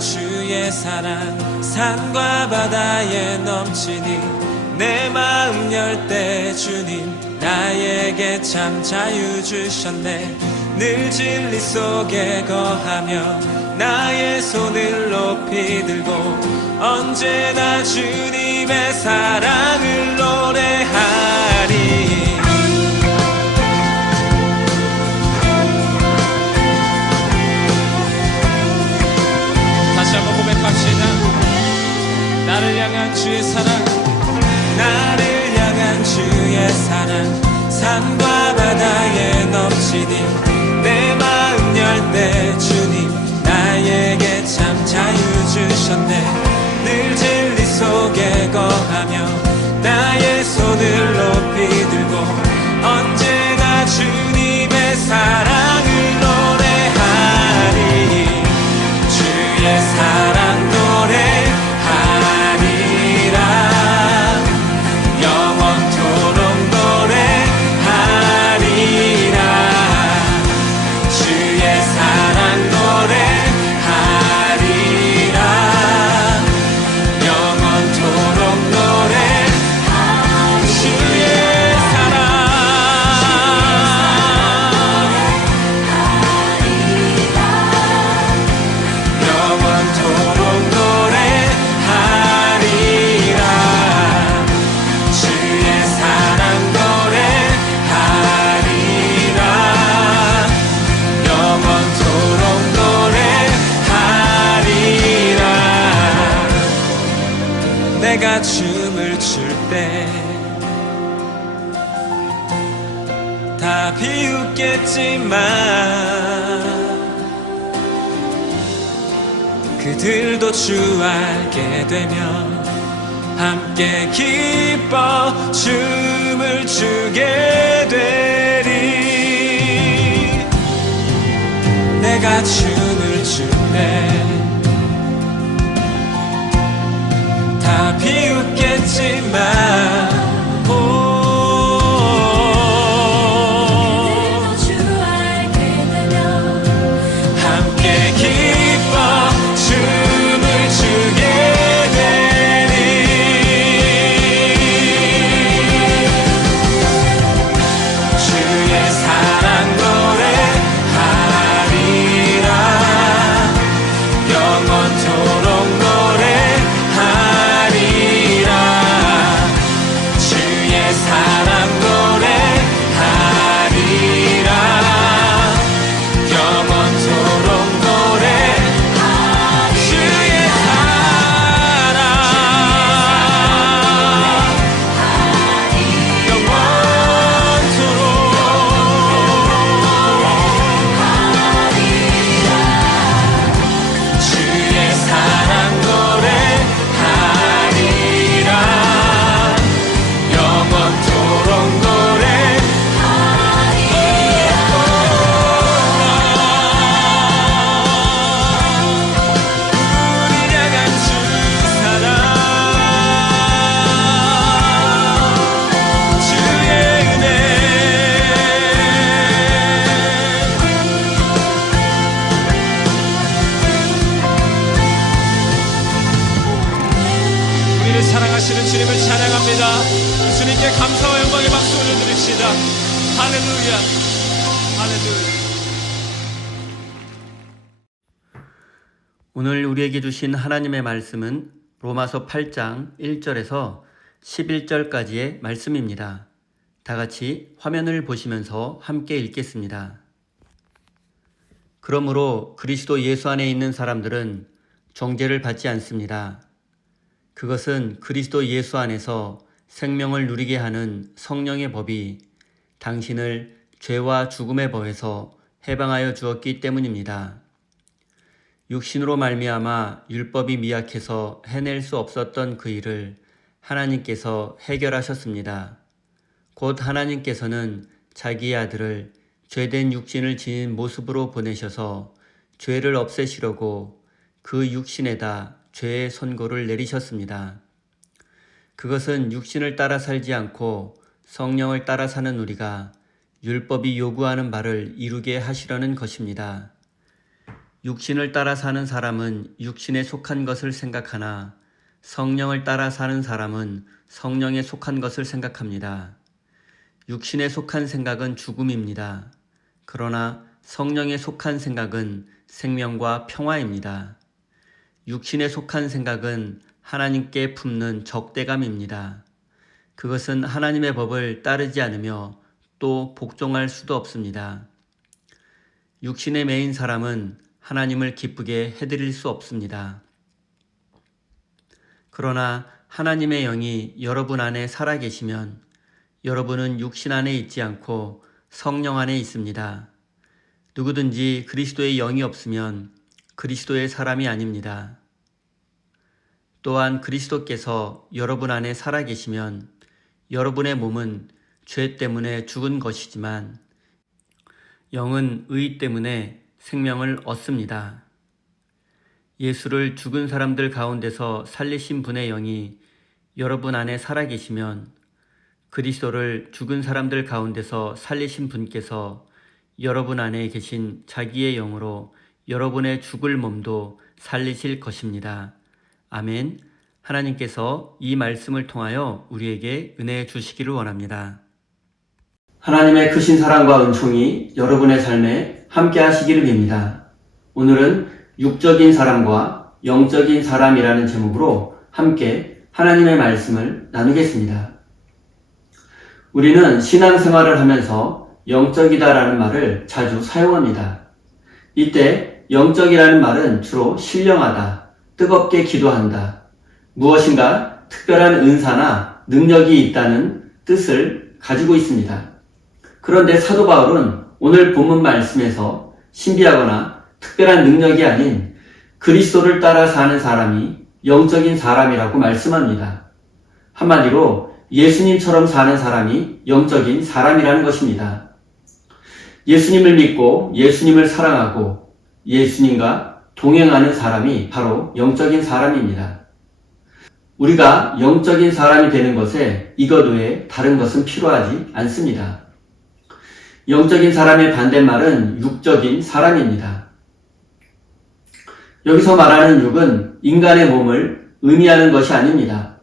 주의 사랑 산과 바다에 넘치니 내 마음 열 때 주님 나에게 참 자유 주셨네. 늘 진리 속에 거하며 나의 손을 높이 들고 언제나 주님의 사랑을 노래하리. 다시 한번 고백합시다. 나를 향한 주의 사랑, 나를 향한 주의 사랑 산과 바다에 넘치니 내 마음 열 때 주님 나에게 참 자유 주셨네. 늘 진리 속에 거하며 나의 손을 높이 들고 언제나 주님의 사랑을 노래하리. 주의 사랑 노래하리라. 영원토록 노래하리라. 주의 사랑 노래하리라. 영원토록 노래하리라. 주의 사랑 영원토록 노래하리라. 주의 사랑 노래하리라. 영원토록 노래하리라. 내가 춤을 출 때 다 비웃겠지만 그들도 주 알게 되면 함께 기뻐 춤을 추게 되리. 내가 춤을 출 때 다 비웃겠지만 함께 기뻐 춤을 추게 되리. 주의 사랑 노래하리라. 영원토록 노래하리라. 주의 사랑 노래하리라. 영원토록 노래하리라. 주의 사랑 영원토록 주의 사랑 노래하리라. 영원토록 우리 향한 주 사랑 주의 은혜 우리를 사랑하시는 주님을 찬양합니다. 주님께 감사와 영광의 박수 올려드립시다. 할렐루야 할렐루야. 오늘 우리에게 주신 하나님의 말씀은 로마서 8장 1절에서 11절까지의 말씀입니다. 다 같이 화면을 보시면서 함께 읽겠습니다. 그러므로 그리스도 예수 안에 있는 사람들은 정죄를 받지 않습니다. 그것은 그리스도 예수 안에서 생명을 누리게 하는 성령의 법이 당신을 죄와 죽음의 법에서 해방하여 주었기 때문입니다. 육신으로 말미암아 율법이 미약해서 해낼 수 없었던 그 일을 하나님께서 해결하셨습니다. 곧 하나님께서는 자기의 아들을 죄된 육신을 지닌 모습으로 보내셔서 죄를 없애시려고 그 육신에다 죄의 선고를 내리셨습니다. 그것은 육신을 따라 살지 않고 성령을 따라 사는 우리가 율법이 요구하는 바를 이루게 하시려는 것입니다. 육신을 따라 사는 사람은 육신에 속한 것을 생각하나 성령을 따라 사는 사람은 성령에 속한 것을 생각합니다. 육신에 속한 생각은 죽음입니다. 그러나 성령에 속한 생각은 생명과 평화입니다. 육신에 속한 생각은 하나님께 품는 적대감입니다. 그것은 하나님의 법을 따르지 않으며 또 복종할 수도 없습니다. 육신에 매인 사람은 하나님을 기쁘게 해드릴 수 없습니다. 그러나 하나님의 영이 여러분 안에 살아계시면 여러분은 육신 안에 있지 않고 성령 안에 있습니다. 누구든지 그리스도의 영이 없으면 그리스도의 사람이 아닙니다. 또한 그리스도께서 여러분 안에 살아계시면 여러분의 몸은 죄 때문에 죽은 것이지만 영은 의 때문에 생명을 얻습니다. 예수를 죽은 사람들 가운데서 살리신 분의 영이 여러분 안에 살아계시면 그리스도를 죽은 사람들 가운데서 살리신 분께서 여러분 안에 계신 자기의 영으로 여러분의 죽을 몸도 살리실 것입니다. 아멘. 하나님께서 이 말씀을 통하여 우리에게 은혜 주시기를 원합니다. 하나님의 크신 사랑과 은총이 여러분의 삶에 함께 하시기를 빕니다. 오늘은 육적인 사람과 영적인 사람이라는 제목으로 함께 하나님의 말씀을 나누겠습니다. 우리는 신앙생활을 하면서 영적이다라는 말을 자주 사용합니다. 이때 영적이라는 말은 주로 신령하다, 뜨겁게 기도한다, 무엇인가 특별한 은사나 능력이 있다는 뜻을 가지고 있습니다. 그런데 사도 바울은 오늘 본문 말씀에서 신비하거나 특별한 능력이 아닌 그리스도를 따라 사는 사람이 영적인 사람이라고 말씀합니다. 한마디로 예수님처럼 사는 사람이 영적인 사람이라는 것입니다. 예수님을 믿고 예수님을 사랑하고 예수님과 동행하는 사람이 바로 영적인 사람입니다. 우리가 영적인 사람이 되는 것에 이것 외에 다른 것은 필요하지 않습니다. 영적인 사람의 반대말은 육적인 사람입니다. 여기서 말하는 육은 인간의 몸을 의미하는 것이 아닙니다.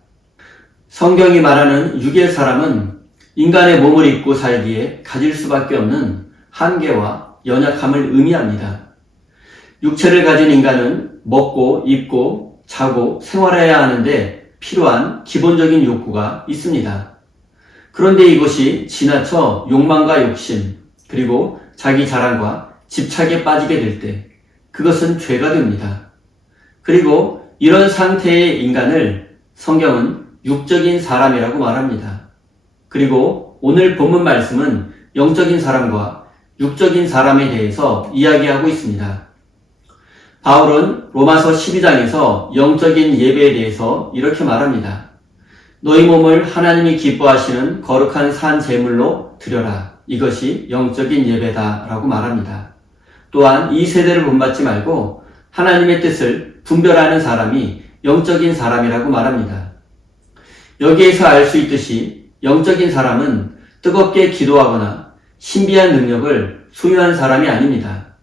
성경이 말하는 육의 사람은 인간의 몸을 입고 살기에 가질 수밖에 없는 한계와 연약함을 의미합니다. 육체를 가진 인간은 먹고 입고 자고 생활해야 하는데 필요한 기본적인 욕구가 있습니다. 그런데 이것이 지나쳐 욕망과 욕심 그리고 자기 자랑과 집착에 빠지게 될 때 그것은 죄가 됩니다. 그리고 이런 상태의 인간을 성경은 육적인 사람이라고 말합니다. 그리고 오늘 본문 말씀은 영적인 사람과 육적인 사람에 대해서 이야기하고 있습니다. 바울은 로마서 12장에서 영적인 예배에 대해서 이렇게 말합니다. 너희 몸을 하나님이 기뻐하시는 거룩한 산 제물로 드려라. 이것이 영적인 예배다 라고 말합니다. 또한 이 세대를 본받지 말고 하나님의 뜻을 분별하는 사람이 영적인 사람이라고 말합니다. 여기에서 알 수 있듯이 영적인 사람은 뜨겁게 기도하거나 신비한 능력을 소유한 사람이 아닙니다.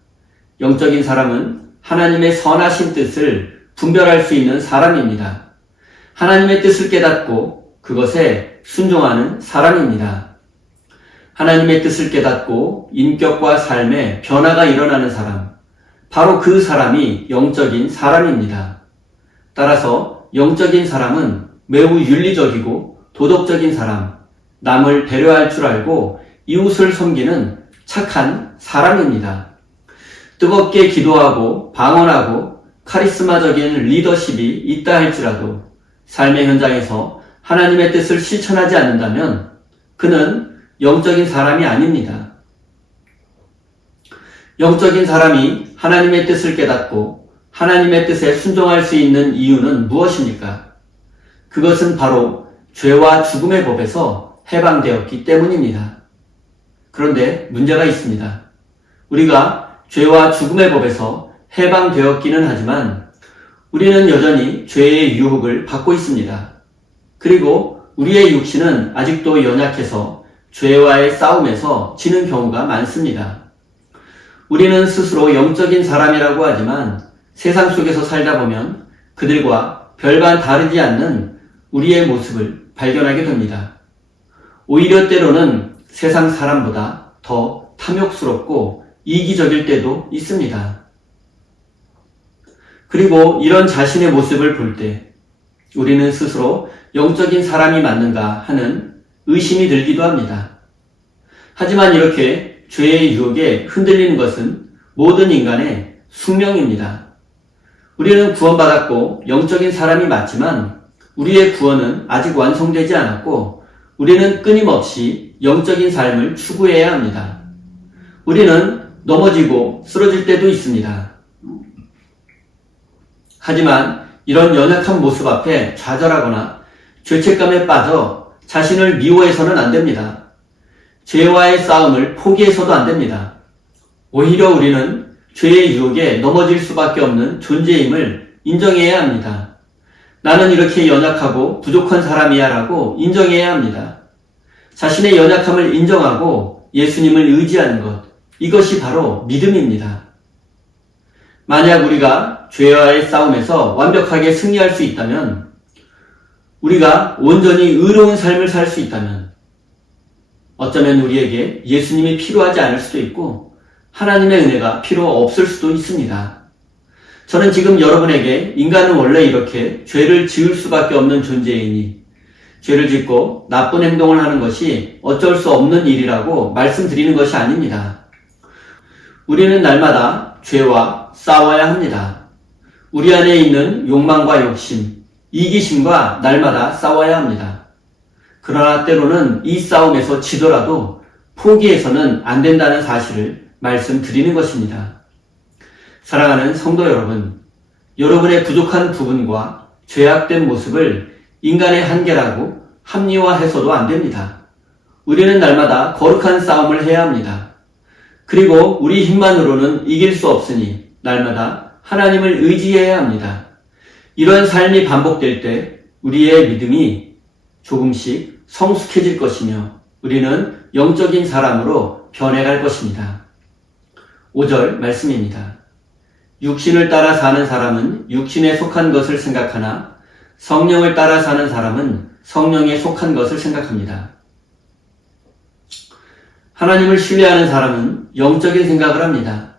영적인 사람은 하나님의 선하신 뜻을 분별할 수 있는 사람입니다. 하나님의 뜻을 깨닫고 그것에 순종하는 사람입니다. 하나님의 뜻을 깨닫고 인격과 삶에 변화가 일어나는 사람, 바로 그 사람이 영적인 사람입니다. 따라서 영적인 사람은 매우 윤리적이고 도덕적인 사람, 남을 배려할 줄 알고 이웃을 섬기는 착한 사람입니다. 뜨겁게 기도하고 방언하고 카리스마적인 리더십이 있다 할지라도 삶의 현장에서 하나님의 뜻을 실천하지 않는다면 그는 영적인 사람이 아닙니다. 영적인 사람이 하나님의 뜻을 깨닫고 하나님의 뜻에 순종할 수 있는 이유는 무엇입니까? 그것은 바로 죄와 죽음의 법에서 해방되었기 때문입니다. 그런데 문제가 있습니다. 우리가 죄와 죽음의 법에서 해방되었기는 하지만 우리는 여전히 죄의 유혹을 받고 있습니다. 그리고 우리의 육신은 아직도 연약해서 죄와의 싸움에서 지는 경우가 많습니다. 우리는 스스로 영적인 사람이라고 하지만 세상 속에서 살다 보면 그들과 별반 다르지 않는 우리의 모습을 발견하게 됩니다. 오히려 때로는 세상 사람보다 더 탐욕스럽고 이기적일 때도 있습니다. 그리고 이런 자신의 모습을 볼 때 우리는 스스로 영적인 사람이 맞는가 하는 의심이 들기도 합니다. 하지만 이렇게 죄의 유혹에 흔들리는 것은 모든 인간의 숙명입니다. 우리는 구원받았고 영적인 사람이 맞지만 우리의 구원은 아직 완성되지 않았고 우리는 끊임없이 영적인 삶을 추구해야 합니다. 우리는 넘어지고 쓰러질 때도 있습니다. 하지만 이런 연약한 모습 앞에 좌절하거나 죄책감에 빠져 자신을 미워해서는 안 됩니다. 죄와의 싸움을 포기해서도 안 됩니다. 오히려 우리는 죄의 유혹에 넘어질 수밖에 없는 존재임을 인정해야 합니다. 나는 이렇게 연약하고 부족한 사람이야 라고 인정해야 합니다. 자신의 연약함을 인정하고 예수님을 의지하는 것, 이것이 바로 믿음입니다. 만약 우리가 죄와의 싸움에서 완벽하게 승리할 수 있다면, 우리가 온전히 의로운 삶을 살 수 있다면, 어쩌면 우리에게 예수님이 필요하지 않을 수도 있고 하나님의 은혜가 필요 없을 수도 있습니다. 저는 지금 여러분에게 인간은 원래 이렇게 죄를 지을 수밖에 없는 존재이니 죄를 짓고 나쁜 행동을 하는 것이 어쩔 수 없는 일이라고 말씀드리는 것이 아닙니다. 우리는 날마다 죄와 싸워야 합니다. 우리 안에 있는 욕망과 욕심, 이기심과 날마다 싸워야 합니다. 그러나 때로는 이 싸움에서 지더라도 포기해서는 안 된다는 사실을 말씀드리는 것입니다. 사랑하는 성도 여러분, 여러분의 부족한 부분과 죄악된 모습을 인간의 한계라고 합리화해서도 안 됩니다. 우리는 날마다 거룩한 싸움을 해야 합니다. 그리고 우리 힘만으로는 이길 수 없으니 날마다 하나님을 의지해야 합니다. 이런 삶이 반복될 때 우리의 믿음이 조금씩 성숙해질 것이며 우리는 영적인 사람으로 변해갈 것입니다. 5절 말씀입니다. 육신을 따라 사는 사람은 육신에 속한 것을 생각하나 성령을 따라 사는 사람은 성령에 속한 것을 생각합니다. 하나님을 신뢰하는 사람은 영적인 생각을 합니다.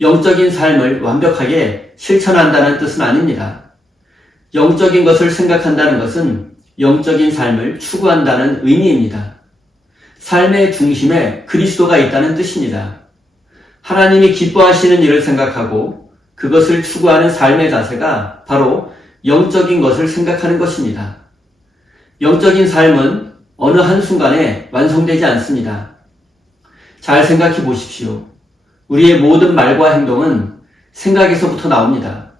영적인 삶을 완벽하게 실천한다는 뜻은 아닙니다. 영적인 것을 생각한다는 것은 영적인 삶을 추구한다는 의미입니다. 삶의 중심에 그리스도가 있다는 뜻입니다. 하나님이 기뻐하시는 일을 생각하고 그것을 추구하는 삶의 자세가 바로 영적인 것을 생각하는 것입니다. 영적인 삶은 어느 한순간에 완성되지 않습니다. 잘 생각해 보십시오. 우리의 모든 말과 행동은 생각에서부터 나옵니다.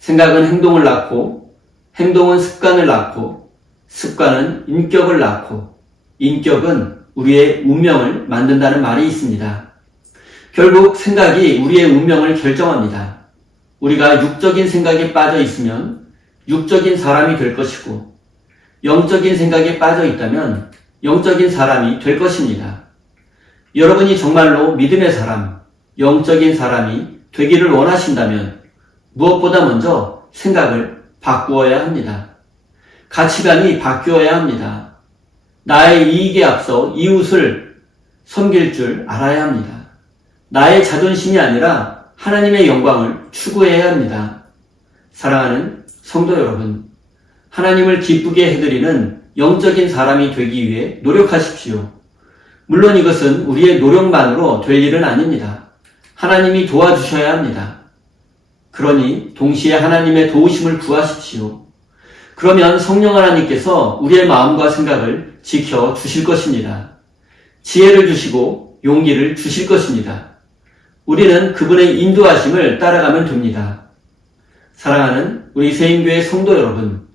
생각은 행동을 낳고, 행동은 습관을 낳고, 습관은 인격을 낳고, 인격은 우리의 운명을 만든다는 말이 있습니다. 결국 생각이 우리의 운명을 결정합니다. 우리가 육적인 생각에 빠져 있으면 육적인 사람이 될 것이고, 영적인 생각에 빠져 있다면 영적인 사람이 될 것입니다. 여러분이 정말로 믿음의 사람, 영적인 사람이 되기를 원하신다면 무엇보다 먼저 생각을 바꾸어야 합니다. 가치관이 바뀌어야 합니다. 나의 이익에 앞서 이웃을 섬길 줄 알아야 합니다. 나의 자존심이 아니라 하나님의 영광을 추구해야 합니다. 사랑하는 성도 여러분, 하나님을 기쁘게 해드리는 영적인 사람이 되기 위해 노력하십시오. 물론 이것은 우리의 노력만으로 될 일은 아닙니다. 하나님이 도와주셔야 합니다. 그러니 동시에 하나님의 도우심을 구하십시오. 그러면 성령 하나님께서 우리의 마음과 생각을 지켜 주실 것입니다. 지혜를 주시고 용기를 주실 것입니다. 우리는 그분의 인도하심을 따라가면 됩니다. 사랑하는 우리 세인교회 성도 여러분,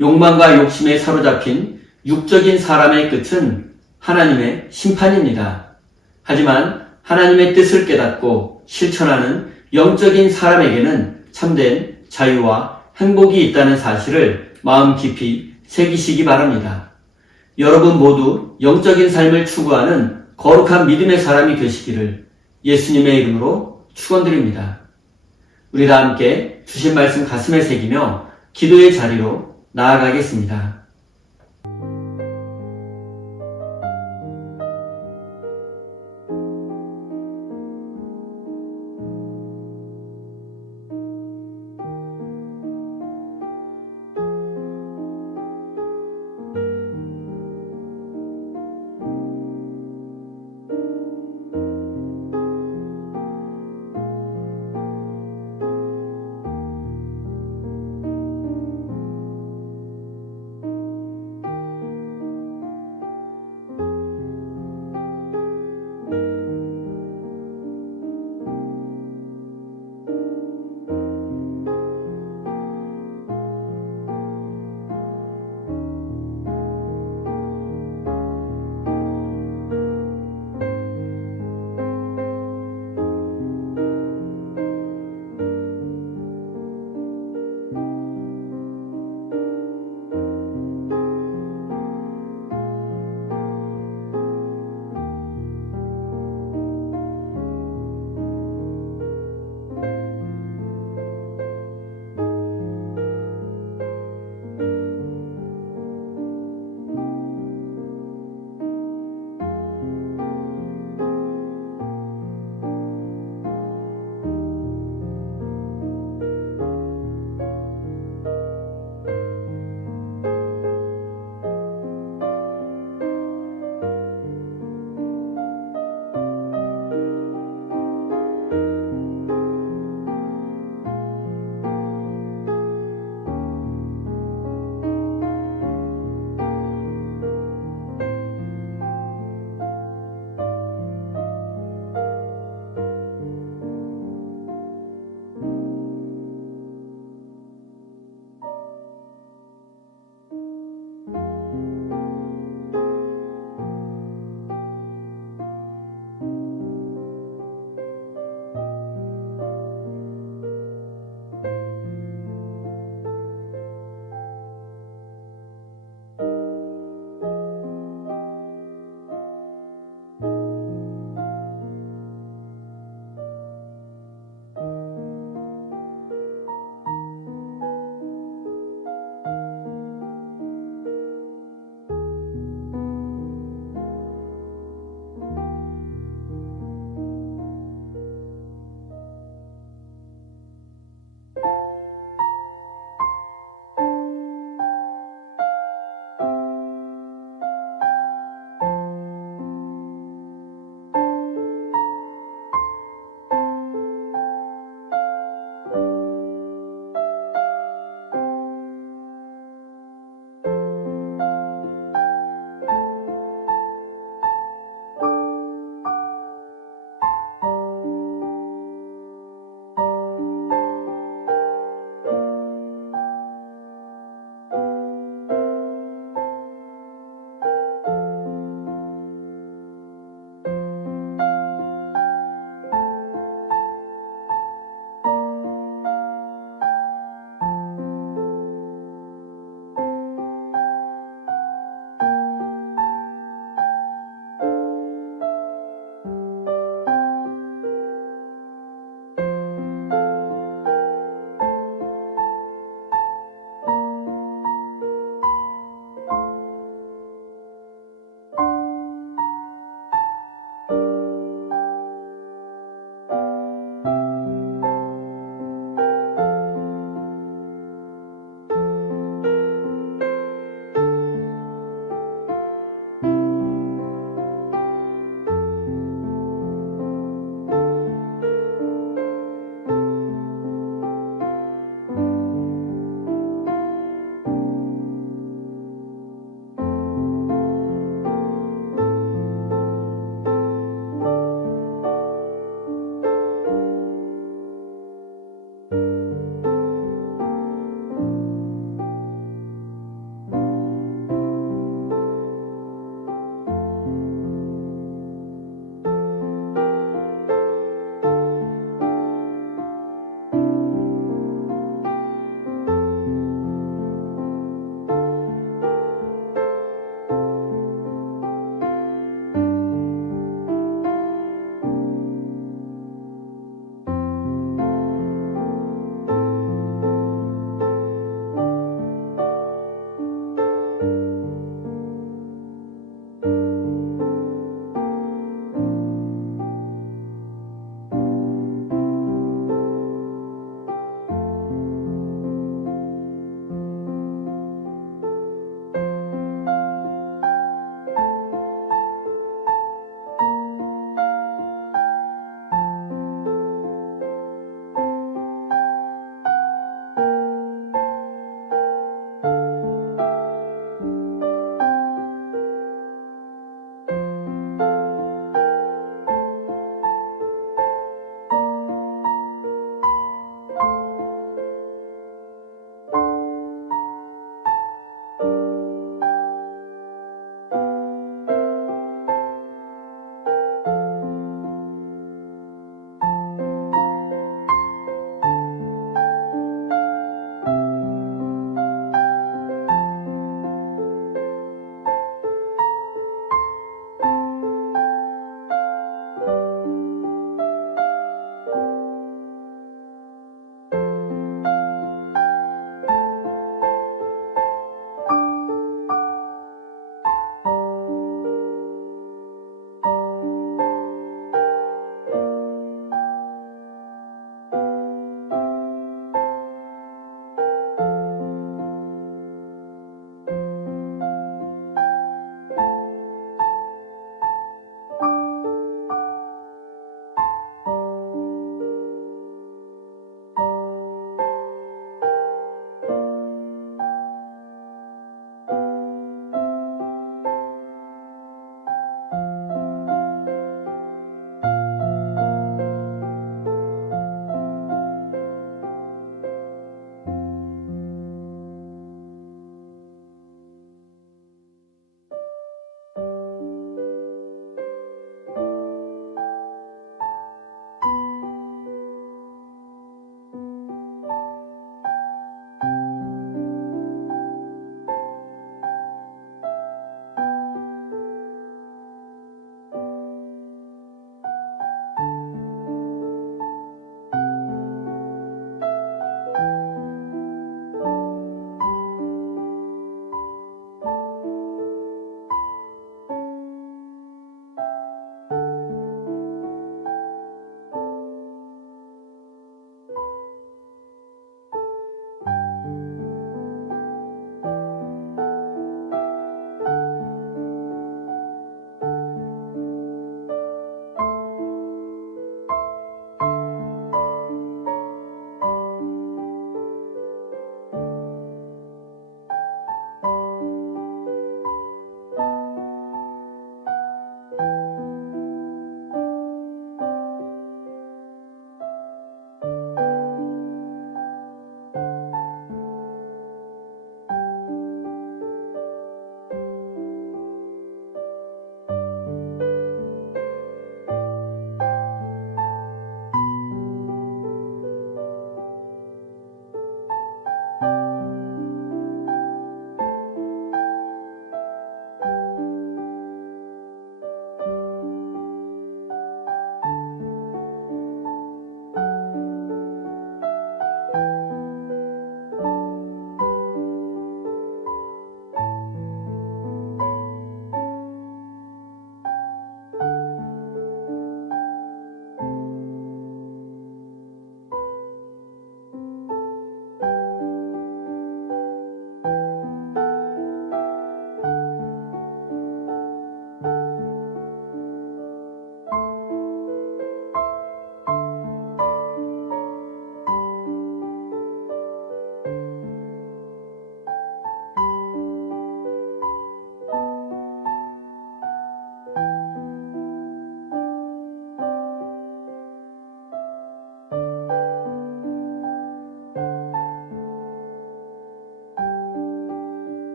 욕망과 욕심에 사로잡힌 육적인 사람의 끝은 하나님의 심판입니다. 하지만 하나님의 뜻을 깨닫고 실천하는 영적인 사람에게는 참된 자유와 행복이 있다는 사실을 마음 깊이 새기시기 바랍니다. 여러분 모두 영적인 삶을 추구하는 거룩한 믿음의 사람이 되시기를 예수님의 이름으로 축원드립니다. 우리 다 함께 주신 말씀 가슴에 새기며 기도의 자리로 나아가겠습니다.